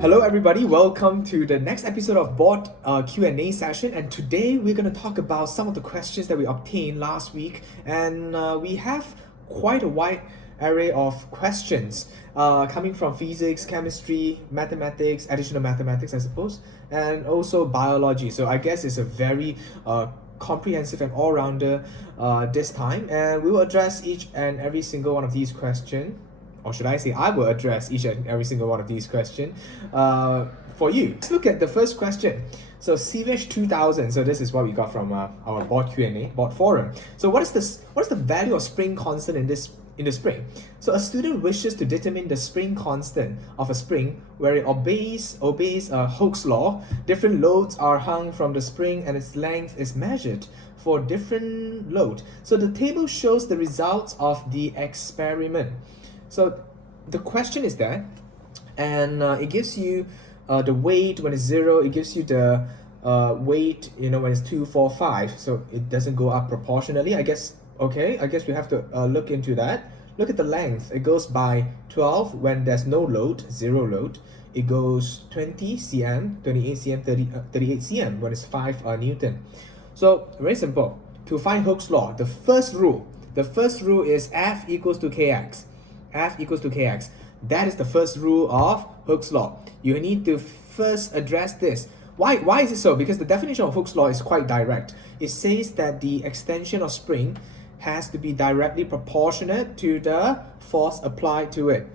Hello everybody, welcome to the next episode of Board Q&A session, and today we're going to talk about some of the questions that we obtained last week, and we have quite a wide array of questions coming from physics, chemistry, mathematics, additional mathematics I suppose, and also biology. So I guess it's a very comprehensive and all-rounder this time, and we will address each and every single one of these questions. Or should I say, I will address each and every single one of these questions for you. Let's look at the first question. So CVH 2000. So this is what we got from our board Q&A, board forum. So what is the value of spring constant in the spring? So a student wishes to determine the spring constant of a spring where it obeys Hooke's law. Different loads are hung from the spring and its length is measured for different load. So the table shows the results of the experiment. So the question is there, and it gives you the weight when it's 0, it gives you the weight, when it's 2, 4, 5, so it doesn't go up proportionally. I guess we have to look into that. Look at the length. It goes by 12 when there's no load, 0 load. It goes 20 cm, 28 cm, 38 cm when it's 5 Newton. So very simple. To find Hooke's law, the first rule is F equals to Kx. F equals to Kx. That is the first rule of Hooke's law. You need to first address this. Why is it so? Because the definition of Hooke's law is quite direct. It says that the extension of spring has to be directly proportionate to the force applied to it,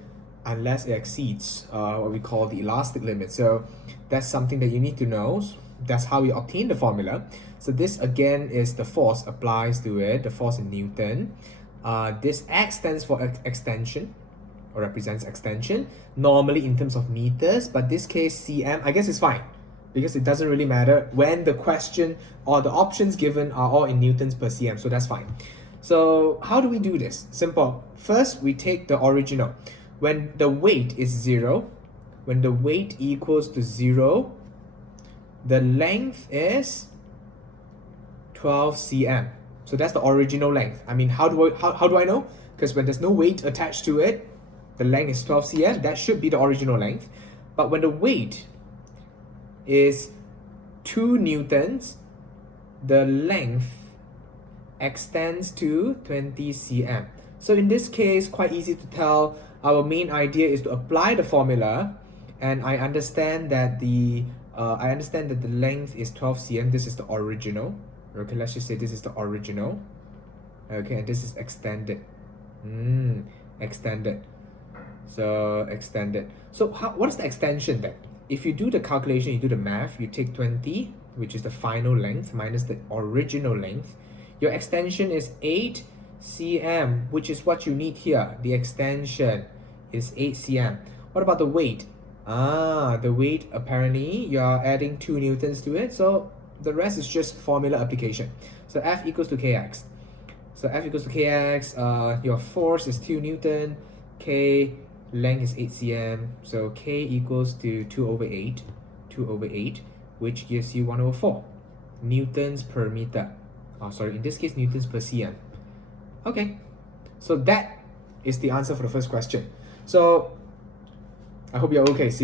unless it exceeds what we call the elastic limit. So that's something that you need to know. That's how we obtain the formula. So this again is the force applies to it, the force in Newton. This X stands for extension, or represents extension, normally in terms of meters, but this case cm, I guess it's fine, because it doesn't really matter when the question or the options given are all in newtons per cm, so that's fine. So how do we do this? Simple. First, we take the original. When the weight is 0, when the weight equals to 0, the length is 12 cm. So that's the original length. I mean, how do I know? Because when there's no weight attached to it, the length is 12 cm. That should be the original length. But when the weight is 2 newtons, the length extends to 20 cm. So in this case, quite easy to tell. Our main idea is to apply the formula, and I understand that the length is 12 cm. This is the original. Okay, let's just say this is the original. Okay, and this is extended. Extended. So extended. So what is the extension then? If you do the calculation, you do the math, you take 20, which is the final length, minus the original length. Your extension is 8 cm, which is what you need here. The extension is 8 cm. What about the weight? The weight, apparently, you're adding 2 newtons to it, so the rest is just formula application. So F equals to Kx. So F equals to Kx, your force is 2 Newton, K, length is 8 cm, so K equals to 2 over 8, which gives you 1 over 4 newtons per meter. In this case, newtons per cm. Okay, so that is the answer for the first question. So I hope you're okay.